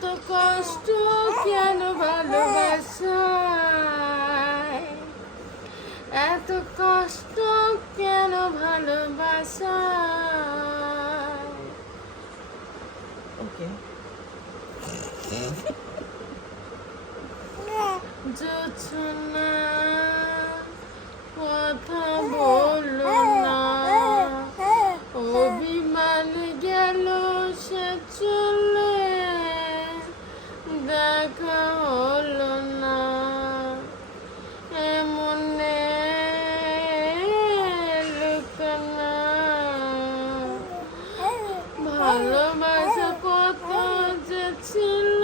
এত কষ্ট কেন ভালোবাসায়, এত কষ্ট কেন ভালোবাসায়। ওকে জোছনা কথা বললো না, অভিমান গেল সে চলে, দেখা হলো না, এমনে লুকানা। ভালোবাসা কত যে ছিল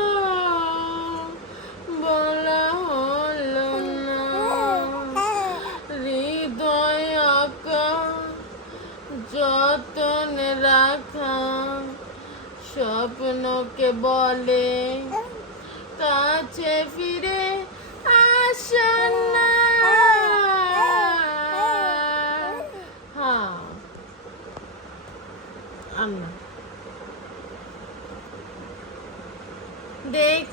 বলা হলো না, হৃদয় আঁকা যতনে রাখা স্বপ্নকে বলে কাছে ফিরে আসা না। হ্যাঁ আন্না দেখ